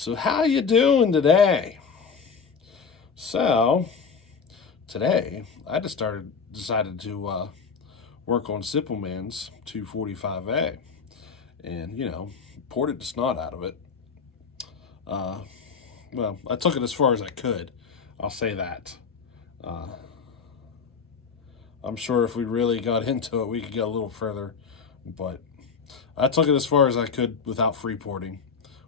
So how you doing today? So today I decided to work on Poulan's 245A, and poured the snot out of it. Well, I took it as far as I could. I'll say that. I'm sure if we really got into it, we could get a little further, but I took it as far as I could without free porting,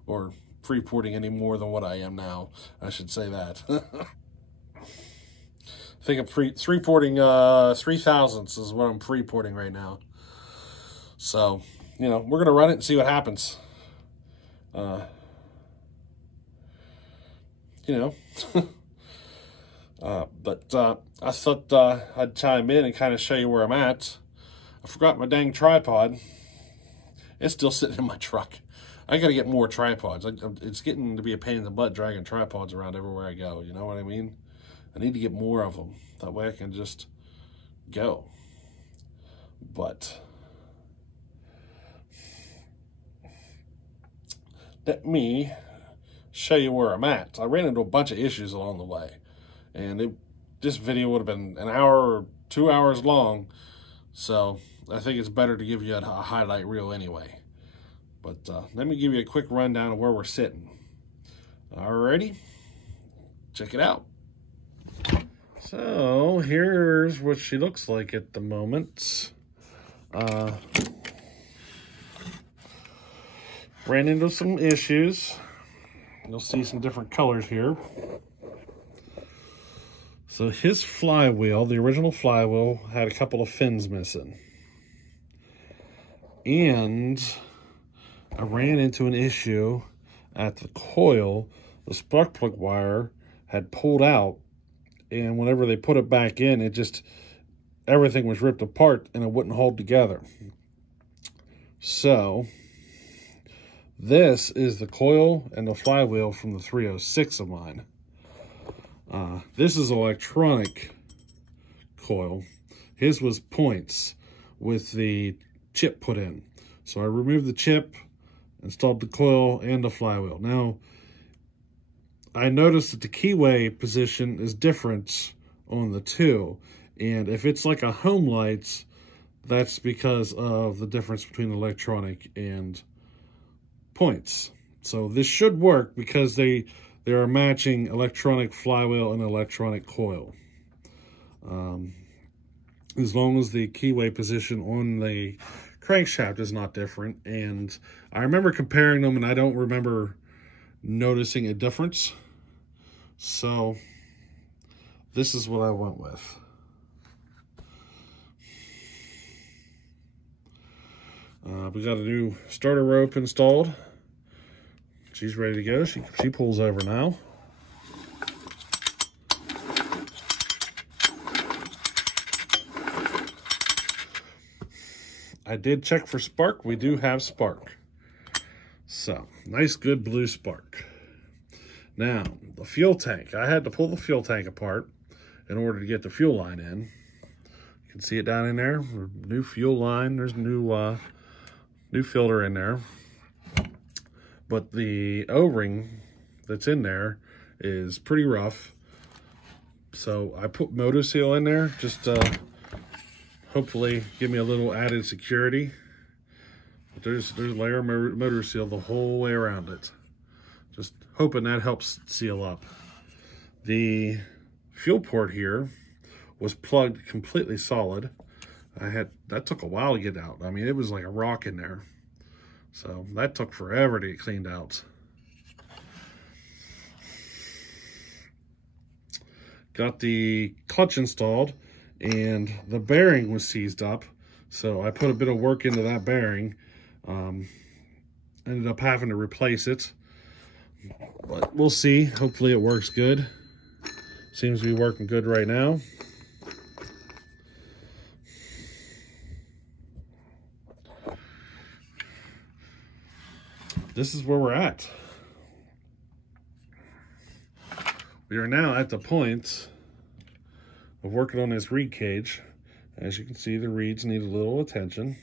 or free porting any more than what I am now. I should say that. I think I'm free porting 3 thousandths is what I'm free porting right now. So, we're gonna run it and see what happens. But I thought I'd chime in and kind of show you where I'm at. I forgot my dang tripod. It's still sitting in my truck. I got to get more tripods. It's getting to be a pain in the butt dragging tripods around everywhere I go. You know what I mean? I need to get more of them. That way I can just go. But let me show you where I'm at. I ran into a bunch of issues along the way. And this video would have been an hour or 2 hours long. So I think it's better to give you a highlight reel anyway. But let me give you a quick rundown of where we're sitting. Alrighty, check it out. So here's what she looks like at the moment. Ran into some issues. You'll see some different colors here. So his flywheel, the original flywheel, had a couple of fins missing. And I ran into an issue at the coil. The spark plug wire had pulled out, and whenever they put it back in, everything was ripped apart and it wouldn't hold together. So this is the coil and the flywheel from the 306 of mine. This is electronic coil. His was points with the chip put in. So I removed the chip, installed the coil and the flywheel. Now, I noticed that the keyway position is different on the two. And if it's like a home lights, that's because of the difference between electronic and points. So this should work because they are matching electronic flywheel and electronic coil. As long as the keyway position on the crankshaft is not different. And I remember comparing them and I don't remember noticing a difference. So this is what I went with. We got a new starter rope installed. She's ready to go. She pulls over now. I did check for spark. We do have spark. So, nice, good blue spark. Now, the fuel tank. I had to pull the fuel tank apart in order to get the fuel line in. You can see it down in there. New fuel line. There's new filter in there. But the O-ring that's in there is pretty rough. So I put motor seal in there just hopefully give me a little added security. But there's a layer of motor seal the whole way around it. Just hoping that helps seal up. The fuel port here was plugged completely solid. That took a while to get out. I mean, it was like a rock in there. So that took forever to get cleaned out. Got the clutch installed and the bearing was seized up. So I put a bit of work into that bearing. Ended up having to replace it. But we'll see. Hopefully it works good. Seems to be working good right now. This is where we're at. We are now at the point of working on this reed cage. As you can see, the reeds need a little attention.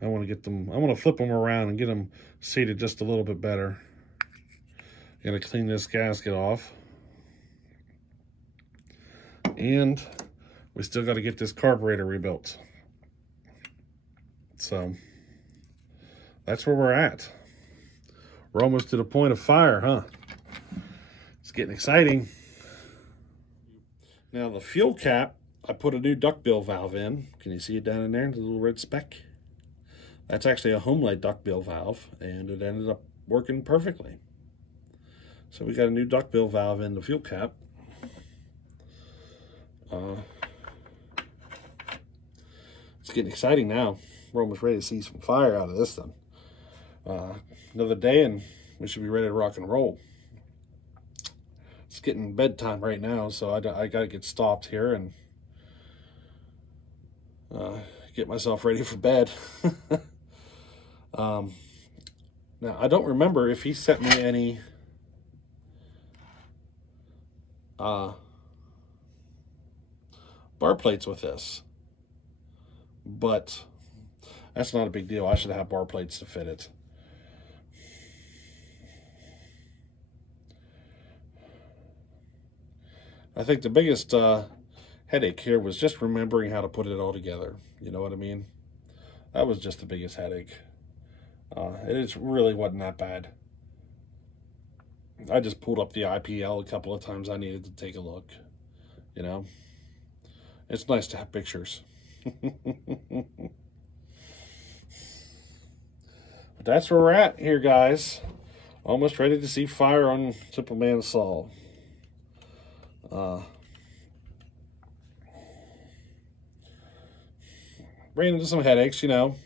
I want to get them, I want to flip them around and get them seated just a little bit better. Got to clean this gasket off. And we still got to get this carburetor rebuilt. So that's where we're at. We're almost to the point of fire, huh? It's getting exciting. Now the fuel cap, I put a new duckbill valve in. Can you see it down in there, the little red speck? That's actually a Homelite duckbill valve, and it ended up working perfectly. So we got a new duckbill valve in the fuel cap. It's getting exciting now. We're almost ready to see some fire out of this thing. Another day and we should be ready to rock and roll. It's getting bedtime right now, so I got to get stopped here and get myself ready for bed. Now, I don't remember if he sent me any bar plates with this, but that's not a big deal. I should have bar plates to fit it. I think the biggest headache here was just remembering how to put it all together. You know what I mean? That was just the biggest headache. It really wasn't that bad. I just pulled up the IPL a couple of times. I needed to take a look. You know? It's nice to have pictures. But that's where we're at here, guys. Almost ready to see fire on Chinasaw. Ran into some headaches, you know.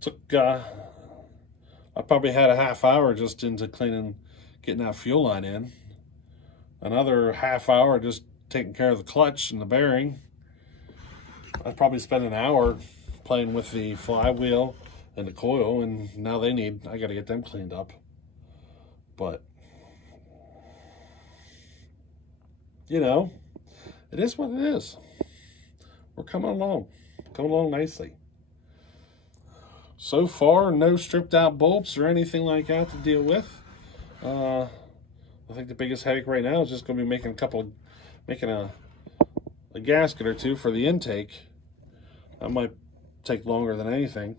Took, I probably had a half hour just into cleaning, getting that fuel line in. Another half hour just taking care of the clutch and the bearing. I probably spent an hour playing with the flywheel and the coil, and now I got to get them cleaned up. But, you know, it is what it is. We're coming along nicely. So far, no stripped out bolts or anything like that to deal with. I think the biggest headache right now is just going to be making a gasket or two for the intake. That might take longer than anything.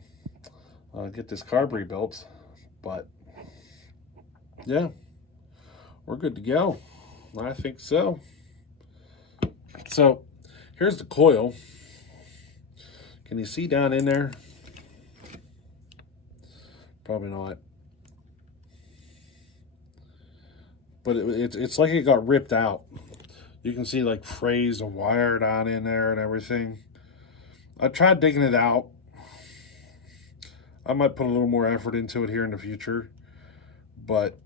Get this carb rebuilt, but yeah, we're good to go. I think so. So here's the coil. Can you see down in there? Probably not. But it's like it got ripped out. You can see like frays of wire down in there and everything. I tried digging it out. I might put a little more effort into it here in the future. But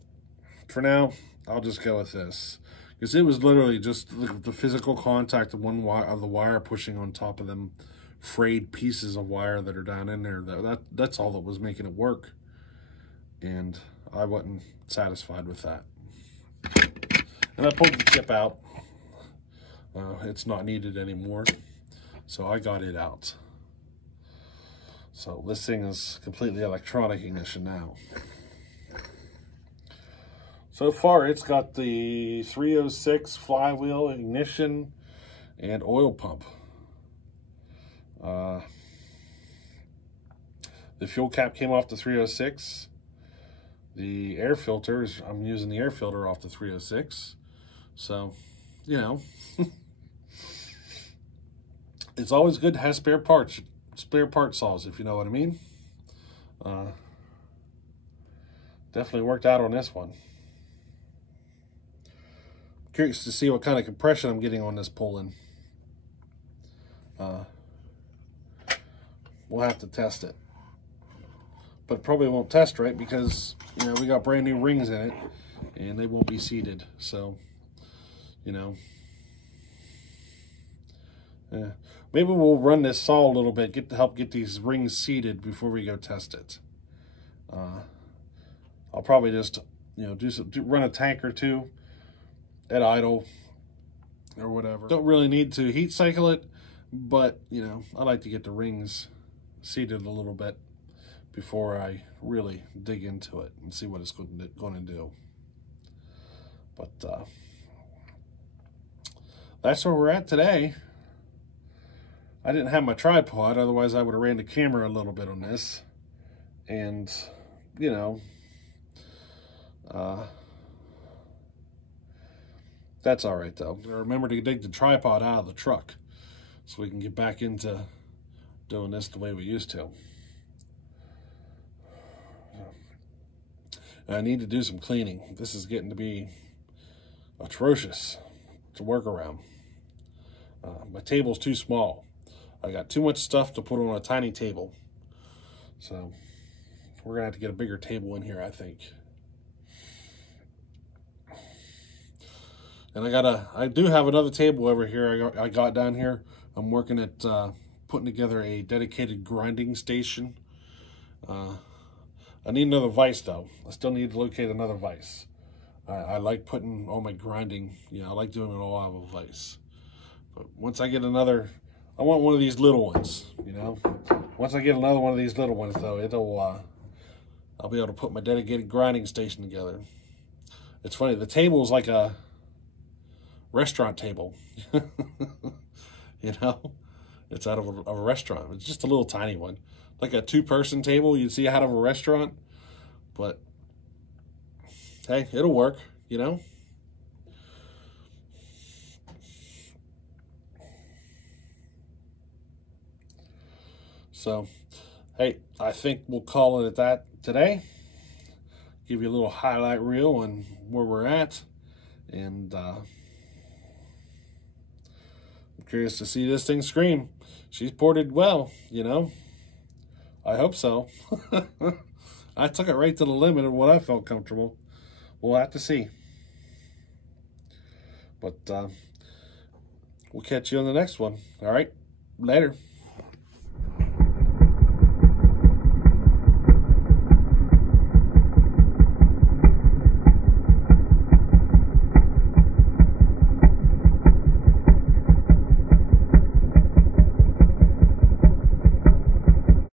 for now, I'll just go with this. Because it was literally just the physical contact of the wire pushing on top of them frayed pieces of wire that are down in there. That's all that was making it work. And I wasn't satisfied with that. And I pulled the chip out. It's not needed anymore. So I got it out. So this thing is completely electronic ignition now. So far it's got the 306 flywheel ignition and oil pump. The fuel cap came off the 306. The air filters, I'm using the air filter off the 306. So, you know, it's always good to have spare part saws, if you know what I mean. Definitely worked out on this one. Curious to see what kind of compression I'm getting on this Poulan. We'll have to test it. But probably won't test right because, you know, we got brand new rings in it and they won't be seated. So, you know, yeah. Maybe we'll run this saw a little bit, help get these rings seated before we go test it. I'll probably just, you know, run a tank or two at idle or whatever. Don't really need to heat cycle it, but, you know, I like to get the rings seated a little bit. before I really dig into it and see what it's going to do. But that's where we're at today. I didn't have my tripod, otherwise I would have ran the camera a little bit on this. And, you know, that's all right though. Remember to dig the tripod out of the truck so we can get back into doing this the way we used to. I need to do some cleaning. This is getting to be atrocious to work around. My table's too small. I got too much stuff to put on a tiny table. So we're gonna have to get a bigger table in here, I think. And I do have another table over here I got down here. I'm working at putting together a dedicated grinding station. I need another vise though. I still need to locate another vise. I like putting all my grinding, you know, I like doing it all out of a vise. But once I get another, I want one of these little ones, you know. Once I get another one of these little ones though, I'll be able to put my dedicated grinding station together. It's funny, the table is like a restaurant table. You know, it's out of a restaurant. It's just a little tiny one, like a two-person table you'd see out of a restaurant. But hey, it'll work, you know. So hey, I think we'll call it at that today. Give you a little highlight reel on where we're at, and I'm curious to see this thing scream. She's ported well, you know. I hope so. I took it right to the limit of what I felt comfortable. We'll have to see. But we'll catch you on the next one. All right, later.